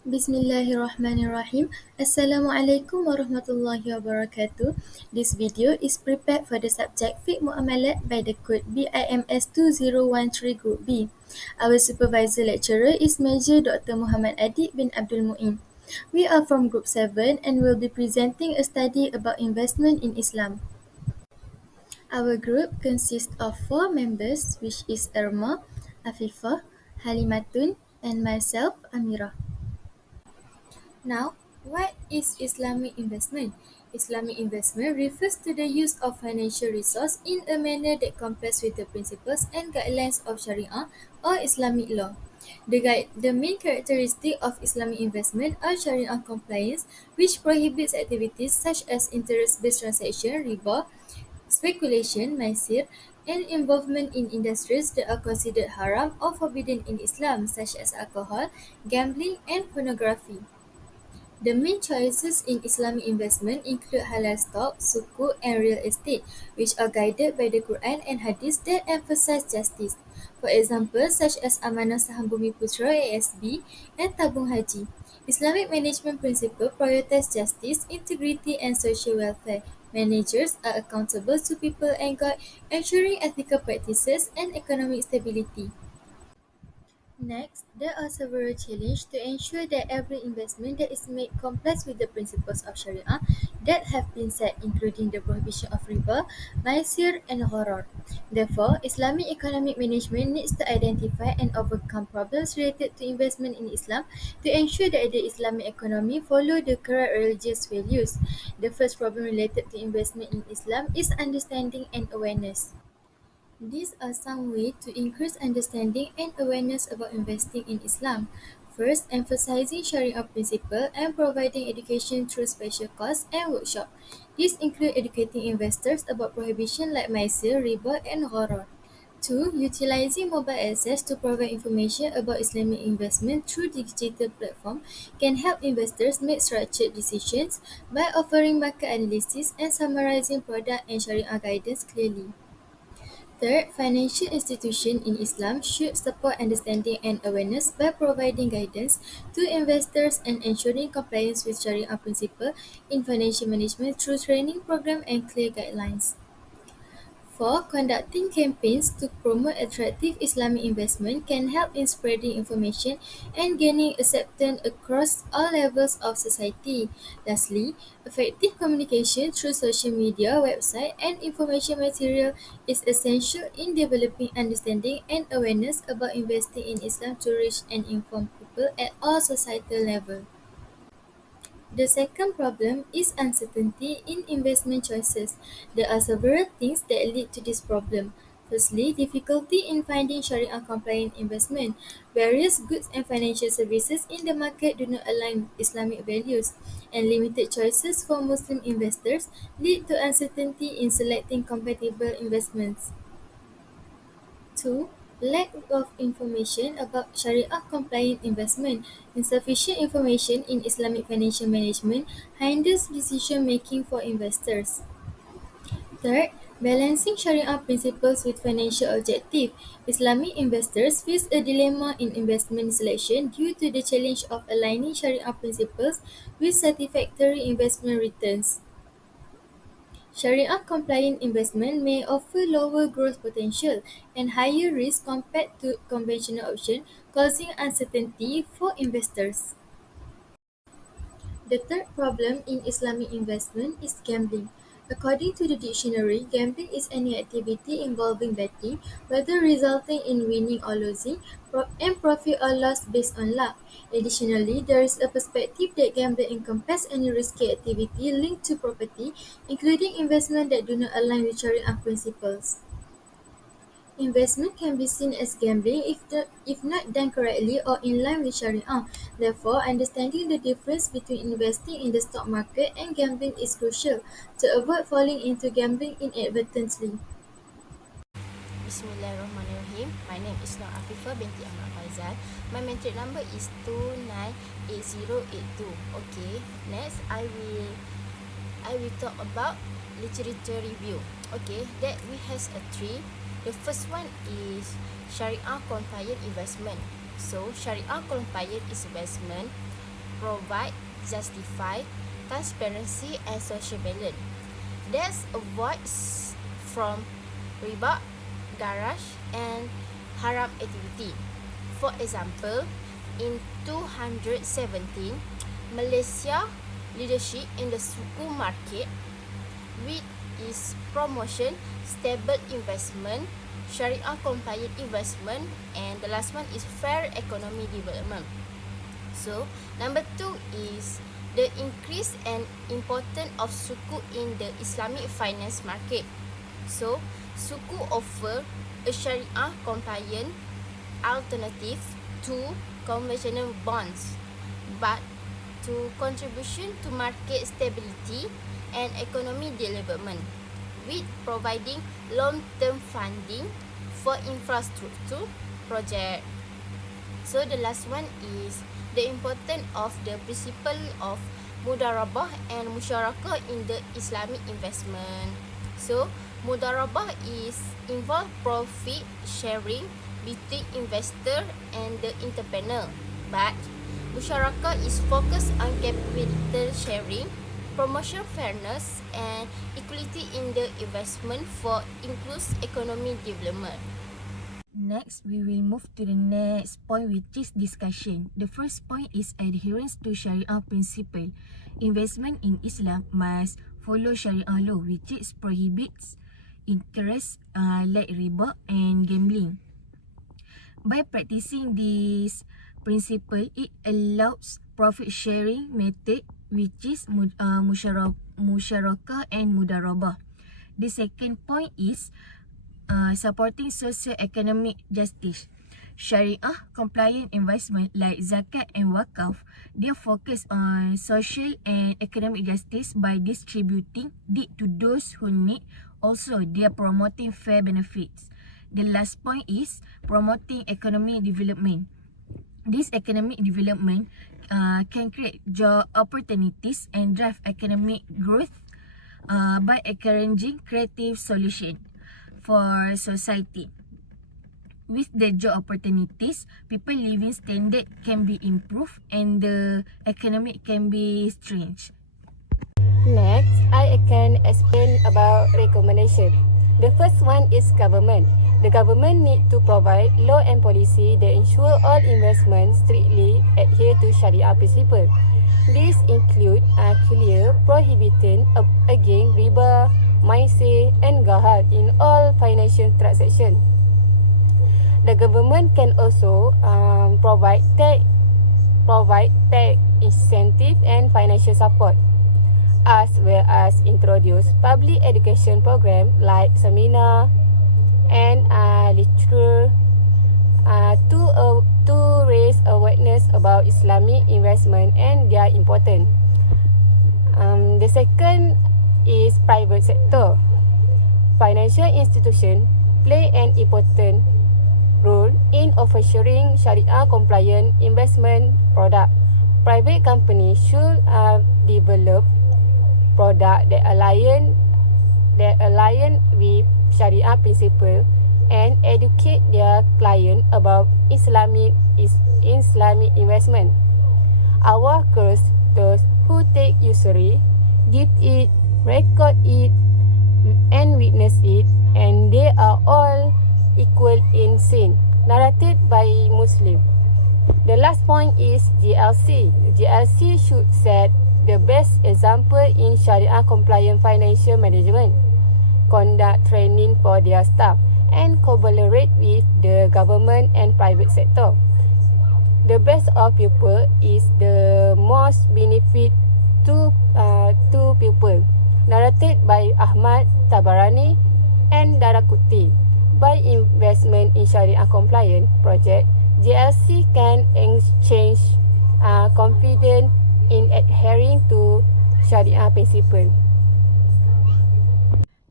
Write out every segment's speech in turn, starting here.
Bismillahirrahmanirrahim. Assalamualaikum warahmatullahi wabarakatuh. This video is prepared for the subject Fiqh Muamalat by the code BIMS 2013 Group B. Our supervisor lecturer is Major Dr. Muhammad Adik bin Abdul Muin. We are from Group 7 and will be presenting a study about investment in Islam. Our group consists of 4 members, which is Irma, Afifah, Halimatun, and myself, Amira. Now, what is Islamic investment? Islamic investment refers to the use of financial resource in a manner that complies with the principles and guidelines of Sharia or Islamic law. The main characteristic of Islamic investment are Sharia compliance, which prohibits activities such as interest-based transaction, riba, speculation, maisir, and involvement in industries that are considered haram or forbidden in Islam, such as alcohol, gambling, and pornography. The main choices in Islamic investment include halal stock, sukuk, and real estate, which are guided by the Quran and Hadith that emphasize justice. For example, such as Amanah Saham Bumi Putra (ASB) and Tabung Haji. Islamic management principle prioritize justice, integrity, and social welfare. Managers are accountable to people and God, ensuring ethical practices and economic stability. Next, there are several challenges to ensure that every investment that is made complies with the principles of Sharia that have been set, including the prohibition of riba, maisir, and gharar. Therefore, Islamic economic management needs to identify and overcome problems related to investment in Islam to ensure that the Islamic economy follow the correct religious values. The first problem related to investment in Islam is understanding and awareness. These are some ways to increase understanding and awareness about investing in Islam. First, emphasizing Sharia principles and providing education through special courses and workshops. These include educating investors about prohibition like maisir, riba, and gharar. Two, utilizing mobile access to provide information about Islamic investment through digital platform can help investors make structured decisions by offering market analysis and summarizing product and Sharia guidance clearly. Third, financial institutions in Islam should support understanding and awareness by providing guidance to investors and ensuring compliance with Sharia principles in financial management through training programs and clear guidelines. 4. Conducting campaigns to promote attractive Islamic investment can help in spreading information and gaining acceptance across all levels of society. Lastly, effective communication through social media, website, and information material is essential in developing understanding and awareness about investing in Islam to reach and inform people at all societal levels. The second problem is uncertainty in investment choices. There are several things that lead to this problem. Firstly, difficulty in finding Sharia compliant investment. Various goods and financial services in the market do not align with Islamic values, and limited choices for Muslim investors lead to uncertainty in selecting compatible investments. 2. Lack of information about Sharia compliant investment. Insufficient information in Islamic financial management hinders decision making for investors. Third, balancing Sharia principles with financial objectives. Islamic investors face a dilemma in investment selection due to the challenge of aligning Sharia principles with satisfactory investment returns. Sharia-compliant investment may offer lower growth potential and higher risk compared to conventional options, causing uncertainty for investors. The third problem in Islamic investment is gambling. According to the dictionary, gambling is any activity involving betting, whether resulting in winning or losing, and profit or loss based on luck. Additionally, there is a perspective that gambling encompasses any risky activity linked to property, including investment that do not align with Sharia principles. Investment can be seen as gambling if not done correctly or in line with Sharia. Therefore, understanding the difference between investing in the stock market and gambling is crucial to avoid falling into gambling inadvertently. Bismillahirrahmanirrahim. My name is Nur Afifah binti Ahmad Faizal. My matric number is 298082. Okay, next I will talk about literature review. Okay, that we has a three. The first one is Sharia compliant investment. So Sharia compliant investment provide, justify, transparency and social balance. That avoids from riba, garage and haram activity. For example, in 2017, Malaysia leadership in the suku market with its promotion, stable investment, Sharia compliant investment, and the last one is fair economy development. So, number 2 is the increase and importance of suku in the Islamic finance market. So, suku offer a Sharia compliant alternative to conventional bonds, but to contribution to market stability and economy development, with providing long-term funding for infrastructure project. So the last one is the importance of the principle of mudarabah and musyarakah in the Islamic investment. So mudarabah is involve profit sharing between investor and the entrepreneur, but musyarakah is focused on capital sharing, promotion fairness and equality in the investment for inclusive economic development. Next, we will move to the next point, which is discussion. The first point is adherence to Sharia principle. Investment in Islam must follow Sharia law, which is prohibits interest like riba and gambling. By practicing this principle, it allows profit sharing method, which is musyarakah and mudarabah. The second point is supporting socio-economic justice. Sharia compliant investment like zakat and wakaf, they focus on social and economic justice by distributing it to those who need. Also, they are promoting fair benefits. The last point is promoting economic development. This economic development can create job opportunities and drive economic growth by encouraging creative solution for society. With the job opportunities, people living standard can be improved and the economic can be strengthened. Next, I can explain about recommendation. The first one is government. The government need to provide law and policy that ensure all investments strictly adhere to Sharia principle. These include clear prohibiting against riba, maisir and gahar in all financial transactions. The government can also provide tax incentive and financial support, as well as introduce public education program like seminar and literature to raise awareness about Islamic investment and their importance. The second is private sector. Financial institutions play an important role in offering Sharia compliant investment product. Private companies should develop product that align with Sharia principle and educate their client about Islamic investment. Our workers, those who take usury, give it, record it and witness it, and they are all equal in sin, narrated by Muslim. The last point is GLC. GLC should set the best example in Sharia compliant financial management, conduct training for their staff, and collaborate with the government and private sector. The best of people is the most benefit to people, narrated by Ahmad Tabarani and Darakuti. By investment in Sharia compliant project, GLC can exchange confidence in adhering to Sharia principle.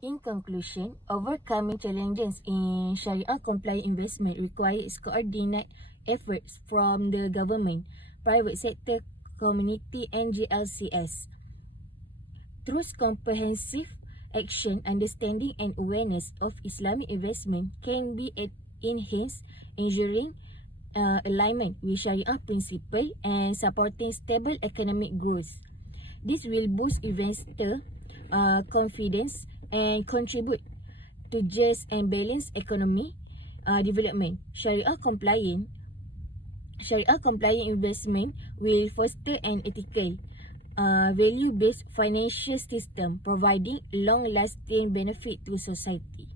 In conclusion, overcoming challenges in Sharia compliant investment requires coordinated efforts from the government, private sector, community and GLCS. Through comprehensive action, understanding and awareness of Islamic investment can be enhanced, ensuring alignment with Sharia principle and supporting stable economic growth. This will boost investor confidence and contribute to just and balanced economy development. Sharia compliant investment will foster an ethical, value-based financial system, providing long-lasting benefit to society.